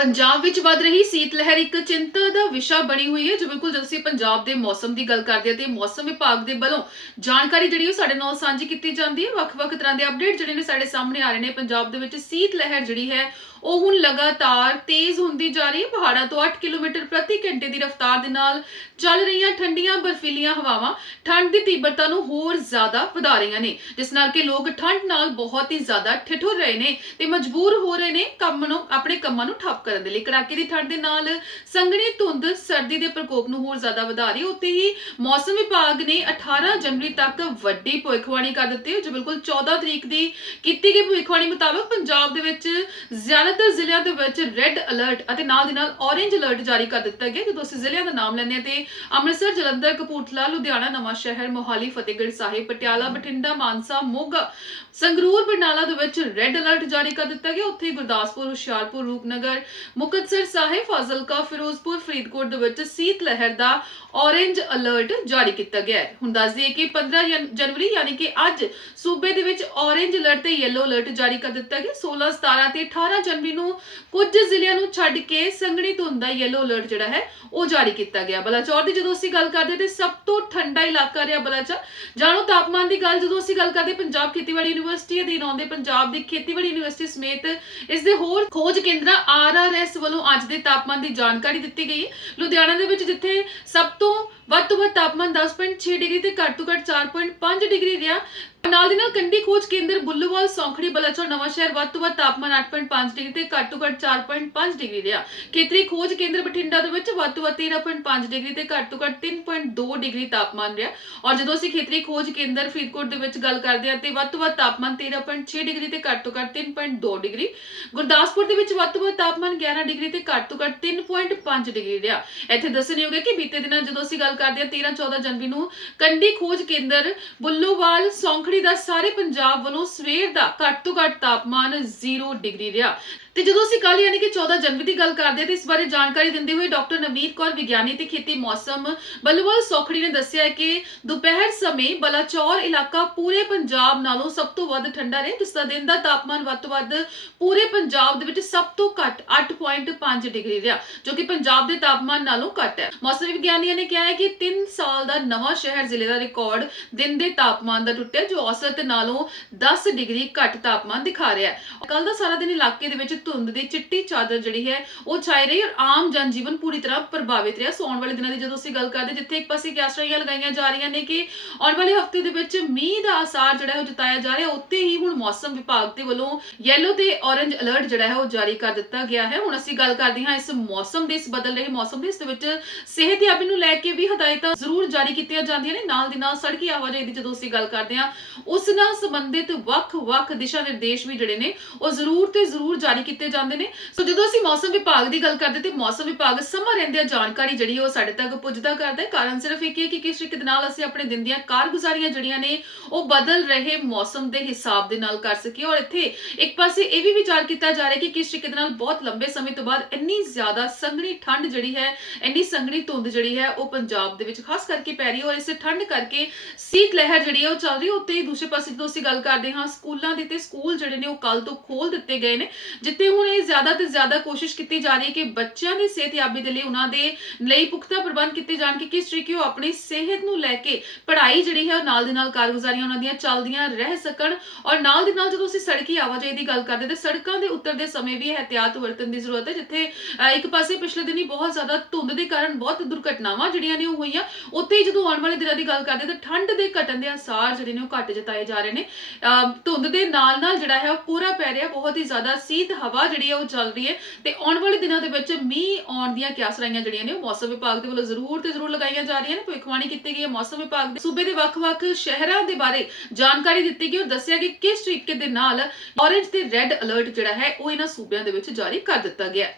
ਪੰਜਾਬ ਵਿੱਚ ਵੱਧ ਰਹੀ ਸੀਤ ਲਹਿਰ ਇੱਕ ਚਿੰਤਾ ਦਾ ਵਿਸ਼ਾ ਬਣੀ ਹੋਈ ਹੈ। ਜੋ ਬਿਲਕੁਲ ਜਦੋਂ ਅਸੀਂ ਪੰਜਾਬ ਦੇ ਮੌਸਮ ਦੀ ਗੱਲ ਕਰਦੇ ਹਾਂ ਤੇ ਮੌਸਮ ਵਿਭਾਗ ਦੇ ਵੱਲੋਂ ਜਾਣਕਾਰੀ ਜਿਹੜੀ ਉਹ ਸਾਡੇ ਨਾਲ ਸਾਂਝੀ ਕੀਤੀ ਜਾਂਦੀ ਹੈ। ਵੱਖ-ਵੱਖ ਤਰ੍ਹਾਂ ਦੇ ਅਪਡੇਟ ਜਿਹੜੇ ਨੇ ਸਾਡੇ ਸਾਹਮਣੇ ਆ ਰਹੇ ਨੇ। ਪੰਜਾਬ ਦੇ ਵਿੱਚ ਸੀਤ ਲਹਿਰ ਜਿਹੜੀ ਹੈ ਉਹ ਹੁਣ ਲਗਾਤਾਰ ਤੇਜ਼ ਹੁੰਦੀ ਜਾ ਰਹੀ ਹੈ। ਪਹਾੜਾਂ ਤੋਂ 8 ਕਿਲੋਮੀਟਰ ਪ੍ਰਤੀ ਘੰਟੇ ਦੀ ਰਫ਼ਤਾਰ ਦੇ ਨਾਲ ਚੱਲ ਰਹੀਆਂ ਠੰਡੀਆਂ ਬਰਫੀਲੀਆਂ ਹਵਾਵਾਂ ਠੰਡ ਦੀ ਤੀਬਰਤਾ ਨੂੰ ਹੋਰ ਜ਼ਿਆਦਾ ਵਧਾ ਰਹੀਆਂ ਨੇ, ਜਿਸ ਨਾਲ ਕਿ ਲੋਕ ਠੰਡ ਨਾਲ ਬਹੁਤ ਹੀ ਜ਼ਿਆਦਾ ਠਿਠੁਰ ਰਹੇ ਨੇ ਤੇ ਮਜਬੂਰ ਹੋ ਰਹੇ ਨੇ ਕੰਮ ਨੂੰ, ਆਪਣੇ ਕੰਮਾਂ ਨੂੰ ਠੱਪ ਕਰਨ ਦੇ ਲਈ। ਕੜਾਕੇ ਦੀ ਠੰਡ ਦੇ ਨਾਲ ਸੰਘਣੀ ਧੁੰਦ, ਸਰਦੀ ਦੇ ਪ੍ਰਕੋਪ ਨੂੰ ਹੋਰ ਜ਼ਿਆਦਾ ਵਧਾ ਰਹੀ ਹੈ। ਉੱਤੇ ਹੀ ਮੌਸਮ ਵਿਭਾਗ ਨੇ 18 ਜਨਵਰੀ ਤੱਕ ਵੱਡੀ ਭਵਿੱਖਬਾਣੀ ਕਰ ਦਿੱਤੀ ਹੈ, ਜੋ ਬਿਲਕੁਲ 14 ਤਰੀਕ ਦੀ ਕੀਤੀ ਗਈ ਭਵਿੱਖਬਾਣੀ ਮੁਤਾਬਕ ਪੰਜਾਬ ਦੇ ਵਿੱਚ ਜ਼ਿਆਦਾ ਜ਼ਿਆਦਾਤਰ ਜ਼ਿਲ੍ਹਿਆਂ ਦੇ ਵਿੱਚ ਰੈੱਡ ਅਲਰਟ ਅਤੇ ਨਾਲ ਦੀ ਨਾਲ ਔਰੇਂਜ ਅਲਰਟ ਜਾਰੀ ਕਰ ਦਿੱਤਾ ਗਿਆ, ਜਦੋਂ ਅਸੀਂ ਜ਼ਿਲ੍ਹਿਆਂ ਦਾ ਨਾਮ ਲੈਂਦੇ ਹਾਂ ਤੇ ਅੰਮ੍ਰਿਤਸਰ, ਜਲੰਧਰ, ਕਪੂਰਥਲਾ, ਲੁਧਿਆਣਾ, ਨਵਾਂ ਸ਼ਹਿਰ, ਮੋਹਾਲੀ, ਫਤਿਹਗੜ੍ਹ ਸਾਹਿਬ, ਪਟਿਆਲਾ, ਬਠਿੰਡਾ, ਮਾਨਸਾ, ਮੋਗਾ, ਸੰਗਰੂਰ, ਬਰਨਾਲਾ ਦੇ ਵਿੱਚ ਰੈੱਡ ਅਲਰਟ ਜਾਰੀ ਕਰ ਦਿੱਤਾ ਗਿਆ। ਉੱਥੇ ਗੁਰਦਾਸਪੁਰ, ਹੁਸ਼ਿਆਰਪੁਰ, ਰੂਪਨਗਰ, ਮੁਕਤਸਰ ਸਾਹਿਬ, ਫਾਜ਼ਿਲਕਾ, ਫਿਰੋਜ਼ਪੁਰ, ਫਰੀਦਕੋਟ ਦੇ ਵਿੱਚ ਸੀਤ ਲਹਿਰ ਦਾ ਔਰੇਂਜ ਅਲਰਟ ਜਾਰੀ ਕੀਤਾ ਗਿਆ ਹੈ। ਹੁਣ ਦੱਸ ਦਈਏ ਕਿ 15 ਜਨ- ਜਨਵਰੀ ਯਾਨੀ ਕਿ ਅੱਜ ਸੂਬੇ ਦੇ ਵਿੱਚ ਔਰੇਂਜ ਅਲਰਟ ਤੇ ਯੈਲੋ ਅਲਰਟ ਜਾਰੀ ਕਰ ਦਿੱਤਾ ਗਿਆ। 16 17 ਤੇ 18 ਜਨਵਰੀ ਨੂੰ ਕੁਝ ਜ਼ਿਲ੍ਹਿਆਂ ਨੂੰ ਛੱਡ ਕੇ ਸੰਘਣੀ ਧੁੰਦ ਦਾ ਯੈਲੋ ਅਲਰਟ ਜਿਹੜਾ ਹੈ, ਉਹ ਜਾਰੀ ਕੀਤਾ ਗਿਆ। ਬਲਾਚੌਰ ਦੀ ਜਦੋਂ ਅਸੀਂ ਗੱਲ ਕਰਦੇ ਤੇ ਸਭ ਤੋਂ ਠੰਡਾ ਇਲਾਕਾ ਰਿਹਾ ਬਲਾਚੌਰ। ਜਾਣੋ ਤਾਪਮਾਨ ਦੀ ਗੱਲ, ਜਦੋਂ ਅਸੀਂ ਗੱਲ ਕਰਦੇ ਪੰਜਾਬ ਖੇਤੀਬਾੜੀ ਯੂਨੀਵਰਸਿਟੀ ਅਧੀਨ ਆਉਂਦੇ, ਪੰਜਾਬ ਦੀ ਖੇਤੀਬਾੜੀ ਯੂਨੀਵਰਸਿਟੀ ਸਮੇਤ ਇਸ ਦੇ ਹੋਰ ਖੋਜ ਕੇਂਦਰਾਂ ਆਰਆਰਐਸ ਵੱਲੋਂ ਅੱਜ ਦੇ ਤਾਪਮਾਨ ਦੀ ਜਾਣਕਾਰੀ ਦਿੱਤੀ ਗਈ ਹੈ। ਲੁਧਿਆਣਾ ਦੇ ਵਿੱਚ ਜਿੱਥੇ ਸਭ ਤੋਂ ਵੱਧ ਤੋਂ ਵੱਧ ਤਾਪਮਾਨ 10.6 ਡਿਗਰੀ ਤੇ ਘੱਟ ਤੋਂ ਘੱਟ 4.5 ਡਿਗਰੀ ਰਿਹਾ ਨਾਲ ਦੀ ਨਾਲ ਕੰਢੀ ਖੋਜ ਕੇਂਦਰ ਬੁੱਲੂਵਾਲ, ਸੌਂਖੜੀ, ਬਲਾਚੌਰ ਨਵਾਂ ਸ਼ਹਿਰ ਵੱਧ ਤੋਂ ਵੱਧ ਤਾਪਮਾਨ 8.5 ਡਿਗਰੀ ਤੇ ਘੱਟ ਤੋਂ ਘੱਟ 4.5 ਡਿਗਰੀ ਰਿਹਾ। ਖੇਤਰੀ ਖੋਜ ਕੇਂਦਰ ਬਠਿੰਡਾ ਦੇ ਵਿੱਚ ਵੱਧ ਤੋਂ ਵੱਧ 13.5 ਡਿਗਰੀ ਤੇ ਘੱਟ ਤੋਂ ਘੱਟ 3.2 ਡਿਗਰੀ ਤਾਪਮਾਨ ਰਿਹਾ। ਔਰ ਜਦੋਂ ਅਸੀਂ ਖੇਤਰੀ ਖੋਜ ਕੇਂਦਰ ਫਰੀਦਕੋਟ ਦੇ ਵਿੱਚ ਗੱਲ ਕਰਦੇ ਹਾਂ, ਤੇ ਵੱਧ ਤੋਂ ਵੱਧ ਤਾਪਮਾਨ 13.6 ਡਿਗਰੀ ਤੇ ਘੱਟ ਤੋਂ ਘੱਟ 3.2 ਡਿਗਰੀ। ਗੁਰਦਾਸਪੁਰ ਦੇ ਵਿੱਚ ਵੱਧ ਤੋਂ ਵੱਧ ਤਾਪਮਾਨ 11 ਡਿਗਰੀ ਤੇ ਘੱਟ ਤੋਂ ਘੱਟ 3.5 ਡਿਗਰੀ ਰਿਹਾ। ਇੱਥੇ ਦੱਸਣਯੋਗ ਹੈ ਕਿ ਬੀਤੇ ਦਿਨਾਂ ਜਦੋਂ ਅਸੀਂ ਗੱਲ ਕਰਦੇ ਹਾਂ 13 14 ਜਨਵਰੀ ਨੂੰ ਕੰਢੀ ਖੋਜ ਕੇਂਦਰ ਬੁੱਲੂਵਾਲ, ਸੌਂਖੜੀ ਦਾ ਸਾਰੇ ਪੰਜਾਬ ਵੱਲੋਂ ਸਵੇਰ ਦਾ ਘੱਟ ਤੋਂ ਘੱਟ ਤਾਪਮਾਨ 0 ਡਿਗਰੀ ਰਿਹਾ। ਤੇ ਜਦੋਂ ਅਸੀਂ ਕੱਲ ਯਾਨੀ ਕਿ 14 ਜਨਵਰੀ ਦੀ ਗੱਲ ਕਰਦੇ ਹਾਂ ਤੇ ਇਸ ਬਾਰੇ ਜਾਣਕਾਰੀ ਦਿੰਦੇ ਹੋਏ ਡਾਕਟਰ ਨਵਨੀਤ ਕੌਰ ਵਿਗਿਆਨੀ ਤੇ ਖੇਤੀ ਮੌਸਮ ਬੱਲੂਵਾਲ ਸੌਖੜੀ ਨੇ ਦੱਸਿਆ ਕਿ ਦੁਪਹਿਰ ਸਮੇਂ ਬਲਾਚੌਰ ਇਲਾਕਾ ਪੂਰੇ ਪੰਜਾਬ ਨਾਲੋਂ ਸਭ ਤੋਂ ਵੱਧ ਠੰਡਾ ਰਿਹਾ, ਜਿਸ ਦਾ ਦਿਨ ਦਾ ਤਾਪਮਾਨ ਵੱਧ ਤੋਂ ਵੱਧ ਪੂਰੇ ਪੰਜਾਬ ਦੇ ਵਿੱਚ ਸਭ ਤੋਂ ਘੱਟ 8.5 ਡਿਗਰੀ ਰਿਹਾ, ਜੋ ਕਿ ਪੰਜਾਬ ਦੇ ਤਾਪਮਾਨ ਨਾਲੋਂ ਘੱਟ ਹੈ। ਮੌਸਮ ਵਿਗਿਆਨੀਆਂ ਨੇ ਕਿਹਾ ਹੈ ਕਿ 3 ਸਾਲ ਦਾ ਨਵਾਂ ਸ਼ਹਿਰ ਜ਼ਿਲ੍ਹੇ ਦਾ ਰਿਕਾਰਡ ਦਿਨ ਦੇ ਤਾਪਮਾਨ ਦਾ ਟੁੱਟਿਆ, ਜੋ ਔਸਤ ਨਾਲੋਂ 10 ਡਿਗਰੀ ਘੱਟ ਤਾਪਮਾਨ ਦਿਖਾ ਰਿਹਾ ਹੈ। ਕੱਲ ਦਾ ਸਾਰਾ ਦਿਨ ਇਲਾਕੇ ਦੇ ਵਿੱਚ ਧੁੰਦ ਦੀ ਚਿੱਟੀ ਚਾਦਰ ਜਿਹੜੀ ਹੈ, ਉਹ ਛਾਈ ਰਹੀ ਔਰ ਆਮ ਜਨਜੀਵਨ ਪੂਰੀ ਤਰ੍ਹਾਂ ਪ੍ਰਭਾਵਿਤ ਰਿਹਾ। ਸੋ ਆਉਣ ਵਾਲੇ ਦਿਨਾਂ ਦੀ ਜਦੋਂ ਅਸੀਂ ਗੱਲ ਕਰਦੇ, ਜਿੱਥੇ ਇੱਕ ਪਾਸੇ ਕਿਆਸਰਾਈਆਂ ਲਗਾਈਆਂ ਜਾ ਰਹੀਆਂ ਨੇ ਕਿ ਆਉਣ ਵਾਲੇ ਹਫ਼ਤੇ ਦੇ ਵਿੱਚ ਮੀਂਹ ਦਾ ਅਸਾਰ ਜਿਹੜਾ ਹੈ ਉਹ ਜਤਾਇਆ ਜਾ ਰਿਹਾ। ਉੱਤੇ ਹੀ ਹੁਣ ਮੌਸਮ ਵਿਭਾਗ ਦੇ ਵੱਲੋਂ ਯੈਲੋ ਤੇ ਔਰੇਂਜ ਅਲਰਟ ਜਿਹੜਾ ਹੈ ਉਹ ਜਾਰੀ ਕਰ ਦਿੱਤਾ ਗਿਆ ਹੈ। ਹੁਣ ਅਸੀਂ ਗੱਲ ਕਰਦੇ ਹਾਂ ਇਸ ਮੌਸਮ ਦੇ ਇਸ ਬਦਲ ਰਹੇ ਮੌਸਮ ਦੇ, ਇਸ ਦੇ ਵਿੱਚ ਸਿਹਤਯਾਬੀ ਨੂੰ ਲੈ ਕੇ ਵੀ ਹਦਾਇਤਾਂ ਜ਼ਰੂਰ ਜਾਰੀ ਕੀਤੀਆਂ ਜਾਂਦੀਆਂ ਨੇ। ਨਾਲ ਦੀ ਨਾਲ ਸੜਕੀ ਆਵਾਜਾਈ ਦੀ ਜਦੋਂ ਅਸੀਂ ਗੱਲ ਕਰਦੇ ਹਾਂ, ਉਸ ਨਾਲ ਸੰਬੰਧਿਤ ਵੱਖ-ਵੱਖ ਦਿਸ਼ਾ ਨਿਰਦੇਸ਼ ਵੀ ਜਿਹੜੇ ਨੇ, ਉਹ ਜ਼ਰੂਰ ਤੇ ਜ਼ਰੂਰ ਜਾਰੀ ਕੀਤੇ ਜਾਂਦੇ ਨੇ। ਸੋ ਜਦੋਂ ਅਸੀਂ ਮੌਸਮ ਵਿਭਾਗ ਦੀ ਗੱਲ ਕਰਦੇ ਤੇ ਮੌਸਮ ਵਿਭਾਗ ਸਮਾਂ ਰਹਿੰਦਿਆਂ ਜਾਣਕਾਰੀ ਜਿਹੜੀ ਉਹ ਸਾਡੇ ਤੱਕ ਪੁੱਜਦਾ ਕਰਦਾ ਹੈ। ਕਾਰਨ ਸਿਰਫ ਇੱਕ ਕਿ ਕਿਸ ਤਰੀਕੇ ਨਾਲ ਅਸੀਂ ਆਪਣੇ ਦਿਨ ਦੀਆਂ ਕਾਰਗੁਜ਼ਾਰੀਆਂ ਜਿਹੜੀਆਂ ਨੇ, ਉਹ ਬਦਲ ਰਹੇ ਮੌਸਮ ਦੇ ਹਿਸਾਬ ਦੇ ਨਾਲ ਕਰ ਸਕੀਏ। ਔਰ ਇੱਥੇ ਇੱਕ ਪਾਸੇ ਇਹ ਵੀ ਵਿਚਾਰ ਕੀਤਾ ਜਾ ਰਿਹਾ ਕਿ ਕਿਸ ਤਰੀਕੇ ਦੇ ਨਾਲ ਬਹੁਤ ਲੰਬੇ ਸਮੇਂ ਤੋਂ ਬਾਅਦ ਇੰਨੀ ਜ਼ਿਆਦਾ ਸੰਘਣੀ ਠੰਡ ਜਿਹੜੀ ਹੈ, ਇੰਨੀ ਸੰਘਣੀ ਧੁੰਦ ਜਿਹੜੀ ਹੈ, ਉਹ ਪੰਜਾਬ ਦੇ ਵਿੱਚ ਖਾਸ ਕਰਕੇ ਪੈ ਰਹੀ ਹੈ। ਔਰ ਇਸੇ ਠੰਡ ਕਰਕੇ ਸੀਤ ਲਹਿਰ ਜਿਹੜੀ ਹੈ, ਉਹ ਚੱਲ ਰਹੀ ਹੈ। ਉੱਤੇ ਹੀ ਦੂਸਰੇ ਪਾਸੇ ਜਦੋਂ ਅਸੀਂ ਗੱਲ ਕਰਦੇ ਹਾਂ, ਸਕੂਲਾਂ ਦੇ ਤੇ ਸਕੂਲ ਜਿਹੜੇ ਨੇ, ਉਹ ਕੱਲ ਤੋਂ ਖੋਲ ਦਿੱਤੇ ਗਏ ਨੇ, ਜਿੱਥੇ ਹੁਣ ਇਹ ਜ਼ਿਆਦਾ ਤੋਂ ਜ਼ਿਆਦਾ ਕੋਸ਼ਿਸ਼ ਕੀਤੀ ਜਾ ਰਹੀ ਹੈ ਕਿ ਬੱਚਿਆਂ ਦੀ ਸਿਹਤਯਾਬੀ ਦੇ ਲਈ ਉਹਨਾਂ ਦੇ ਲਈ ਪੁਖਤਾ ਪ੍ਰਬੰਧ ਕੀਤੇ ਜਾਣ ਕਿ ਕਿਸ ਤਰੀਕੇ ਉਹ ਆਪਣੀ ਸਿਹਤ ਨੂੰ ਲੈ ਕੇ ਪੜ੍ਹਾਈ ਜਿਹੜੀ ਹੈ ਉਹ ਨਾਲ ਦੇ ਨਾਲ ਕਾਰਗੁਜ਼ਾਰੀਆਂ ਉਹਨਾਂ ਦੀਆਂ ਚੱਲਦੀਆਂ ਰਹਿ ਸਕਣ ਔਰ ਨਾਲ ਦੇ ਨਾਲ ਜਦੋਂ ਅਸੀਂ ਸੜਕੀ ਆਵਾਜਾਈ ਦੀ ਗੱਲ ਕਰਦੇ ਤੇ ਸੜਕਾਂ ਦੇ ਉਤਰਦੇ ਸਮੇਂ ਵੀ ਇਹਤਿਆਤ ਵਰਤਣ ਦੀ ਜ਼ਰੂਰਤ ਹੈ ਜਿੱਥੇ ਇੱਕ ਪਾਸੇ ਪਿਛਲੇ ਦਿਨੀ ਬਹੁਤ ਜ਼ਿਆਦਾ ਧੁੰਦ ਦੇ ਕਾਰਨ ਬਹੁਤ ਦੁਰਘਟਨਾਵਾਂ ਜਿਹੜੀਆਂ ਨੇ ਉਹ ਹੋਈਆਂ ਉੱਥੇ ਹੀ ਜਦੋਂ ਆਉਣ ਵਾਲੇ ਦਿਨਾਂ ਦੀ ਗੱਲ ਕਰਦੇ ਤਾਂ ਠੰਡ ਦੇ ਘਟਣ ਦੇ ਆਸਾਰ ਜਿਹੜੇ ਨੇ ਉਹ ਘੱਟ ਜਤਾਏ ਜਾ ਰਹੇ ਨੇ। ਅਹ, ਧੁੰਦ ਦੇ ਨਾਲ ਨਾਲ ਜਿਹੜਾ ਹੈ ਉਹ ਕੋਹਰਾ ਪੈ ਰਿਹਾ ਬਹੁਤ ਹੀ ਜ਼ਿਆਦਾ ਸੀਤ ਹਵਾ ਹਵਾ ਜਿਹੜੀ ਹੈ ਉਹ ਚੱਲ ਰਹੀ ਹੈ ਤੇ ਆਉਣ ਵਾਲੇ ਦਿਨਾਂ ਦੇ ਵਿੱਚ ਮੀਂਹ ਆਉਣ ਦੀਆਂ ਕਿਆਸਰਾਈਆਂ ਜਿਹੜੀਆਂ ਨੇ ਉਹ ਮੌਸਮ ਵਿਭਾਗ ਦੇ ਵੱਲੋਂ ਜ਼ਰੂਰ ਤੇ ਜ਼ਰੂਰ ਲਗਾਈਆਂ ਜਾ ਰਹੀਆਂ ਨੇ। ਭਵਿੱਖਬਾਣੀ ਕੀਤੀ ਗਈ ਹੈ ਮੌਸਮ ਵਿਭਾਗ ਦੇ। ਸੂਬੇ ਦੇ ਵੱਖ-ਵੱਖ ਸ਼ਹਿਰਾਂ ਦੇ ਬਾਰੇ ਜਾਣਕਾਰੀ ਦਿੱਤੀ ਗਈ ਔਰ ਦੱਸਿਆ ਕਿ ਕਿਸ ਤਰੀਕੇ ਦੇ ਨਾਲ ਔਰੇਂਜ ਤੇ ਰੈੱਡ ਅਲਰਟ ਜਿਹੜਾ ਹੈ ਉਹ ਇਹਨਾਂ ਸੂਬਿਆਂ ਦੇ ਵਿੱਚ ਜਾਰੀ ਕਰ ਦਿੱਤਾ ਗਿਆ ਹੈ।